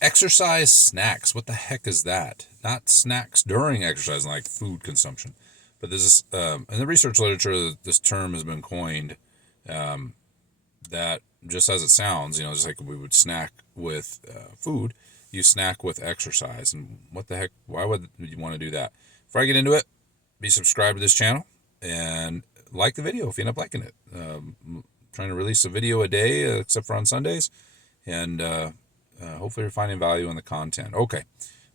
Exercise snacks. What the heck is that? Not snacks during exercise, like food consumption. But there's this, in the research literature, this term has been coined that just as it sounds, just like we would snack with food, you snack with exercise. And what the heck? Why would you want to do that? Before I get into it, be subscribed to this channel and like the video if you end up liking it. Trying to release a video a day, except for on Sundays, and hopefully you're finding value in the content. Okay,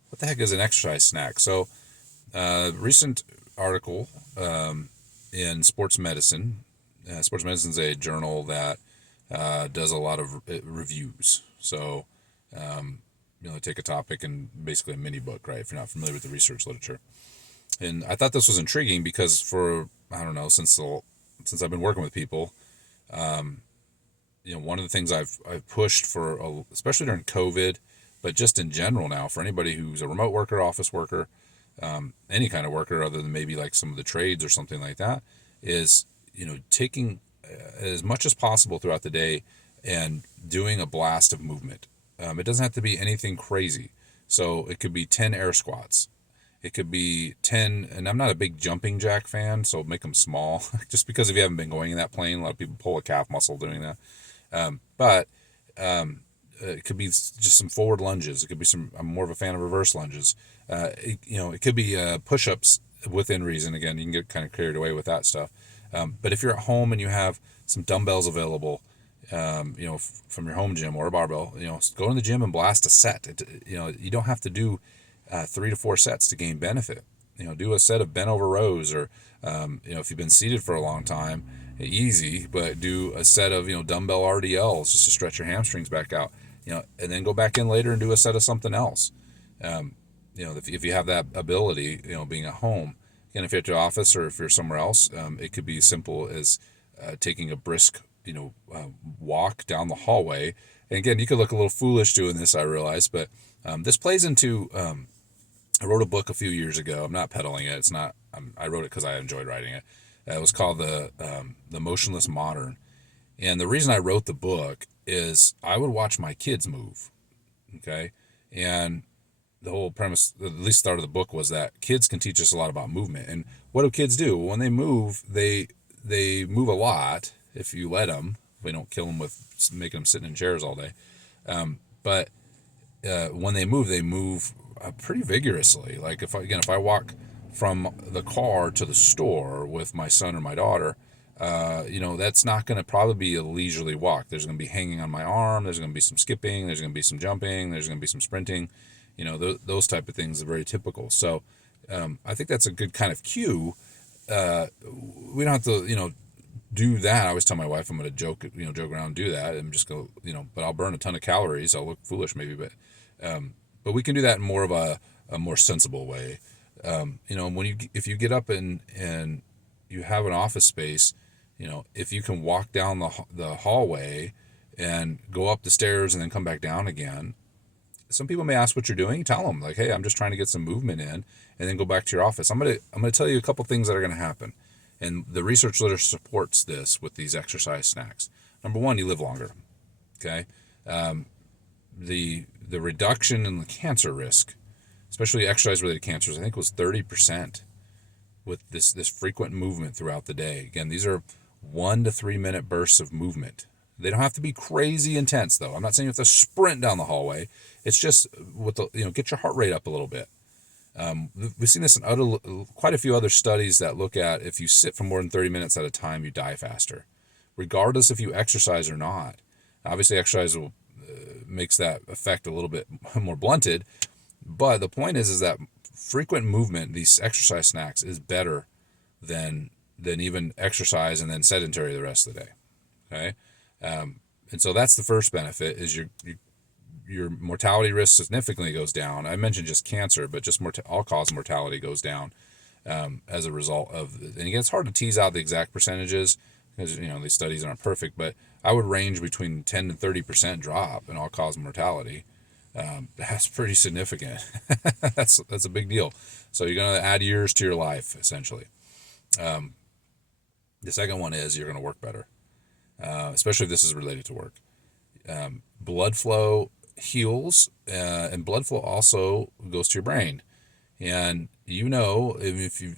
what the heck is an exercise snack? So, recent article in Sports Medicine. Sports Medicine is a journal that does a lot of reviews. So, take a topic and basically a mini book, right? If you're not familiar with the research literature. And I thought this was intriguing because for, I don't know, since I've been working with people, one of the things I've pushed for, especially during COVID, but just in general now, for anybody who's a remote worker, office worker, any kind of worker other than maybe like some of the trades or something like that, is taking as much as possible throughout the day and doing a blast of movement. It doesn't have to be anything crazy. So it could be 10 air squats. It could be 10, and I'm not a big jumping jack fan, so make them small. Just because if you haven't been going in that plane, a lot of people pull a calf muscle doing that. But it could be just some forward lunges. It could be some. I'm more of a fan of reverse lunges. It could be push-ups within reason. Again, you can get kind of carried away with that stuff. But if you're at home and you have some dumbbells available, from your home gym or a barbell, go to the gym and blast a set. You don't have to do 3 to 4 sets to gain benefit. Do a set of bent over rows, or if you've been seated for a long time, easy, but do a set of dumbbell RDLs just to stretch your hamstrings back out. And then go back in later and do a set of something else. If you have that ability, being at home. Again, if you're at your office or if you're somewhere else, it could be as simple as taking a brisk, walk down the hallway. And again, you could look a little foolish doing this, I realize, but this plays into. I wrote a book a few years ago. I'm not peddling it. It's not. I wrote it because I enjoyed writing it. It was called the Motionless Modern, and the reason I wrote the book is I would watch my kids move. Okay, and the whole premise, at least start of the book, was that kids can teach us a lot about movement. And what do kids do when they move? They move a lot if you let them. We don't kill them with making them sitting in chairs all day. But when they move pretty vigorously. Like if I walk from the car to the store with my son or my daughter, that's not going to probably be a leisurely walk. There's going to be hanging on my arm. There's going to be some skipping. There's going to be some jumping. There's going to be some sprinting. Those type of things are very typical. So I think that's a good kind of cue. We don't have to, do that. I always tell my wife I'm going to joke around and do that and just go, but I'll burn a ton of calories. I'll look foolish maybe, but we can do that in more of a more sensible way. If you get up and you have an office space, if you can walk down the hallway and go up the stairs and then come back down again. Some people may ask what you're doing. Tell them like, hey, I'm just trying to get some movement in, and then go back to your office. I'm gonna tell you a couple things that are gonna happen, and the research literature supports this with these exercise snacks. Number one, you live longer. Okay, the reduction in the cancer risk, especially exercise-related cancers, I think was 30% with this frequent movement throughout the day. Again, these are 1 to 3 minute bursts of movement. They don't have to be crazy intense, though. I'm not saying you have to sprint down the hallway. It's just get your heart rate up a little bit. We've seen this in quite a few other studies that look at if you sit for more than 30 minutes at a time, you die faster, regardless if you exercise or not. Obviously, exercise makes that effect a little bit more blunted, but the point is that frequent movement, these exercise snacks, is better than even exercise and then sedentary the rest of the day. Okay, and so that's the first benefit is your mortality risk significantly goes down. I mentioned just cancer, but just all-cause mortality goes down as a result of. And again, it's hard to tease out the exact percentages because these studies aren't perfect, but I would range between 10 and 30% drop in all-cause mortality. That's pretty significant. That's a big deal. So you're going to add years to your life essentially. The second one is you're going to work better, especially if this is related to work. Blood flow heals, and blood flow also goes to your brain. And if you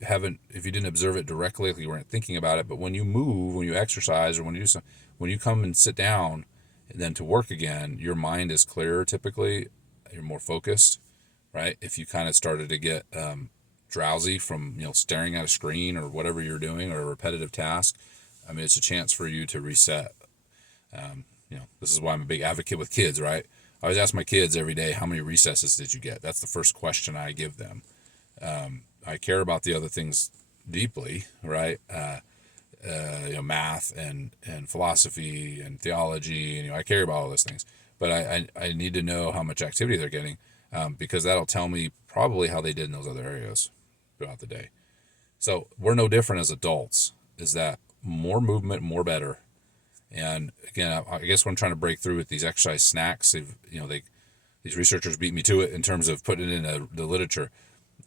didn't observe it directly, like you weren't thinking about it, but when you move, when you exercise, or when you come and sit down, and then to work again, your mind is clearer typically. You're more focused, right? If you kind of started to get drowsy from staring at a screen or whatever you're doing, or a repetitive task, I mean, it's a chance for you to reset. This is why I'm a big advocate with kids, right? I always ask my kids every day, how many recesses did you get? That's the first question I give them. I care about the other things deeply, right? Math and philosophy and theology, and I care about all those things. But I need to know how much activity they're getting, because that'll tell me probably how they did in those other areas throughout the day. So we're no different as adults. Is that more movement, more better? And again, I guess what I'm trying to break through with these exercise snacks, these researchers beat me to it in terms of putting it in the literature.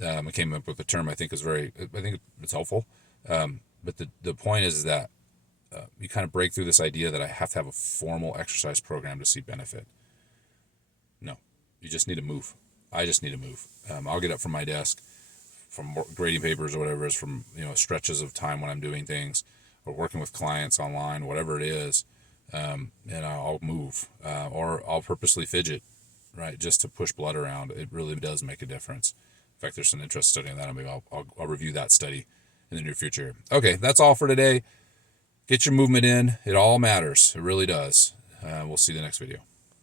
I came up with a term I think it's helpful. But the point is that you kind of break through this idea that I have to have a formal exercise program to see benefit. No, you just need to move. I just need to move. I'll get up from my desk, from grading papers or whatever it is, from stretches of time when I'm doing things or working with clients online, whatever it is, and I'll move, or I'll purposely fidget, right, just to push blood around. It really does make a difference. In fact, there's an interest study on that. Maybe I'll review that study in the near future. Okay, that's all for today. Get your movement in. It all matters. It really does. We'll see you in the next video.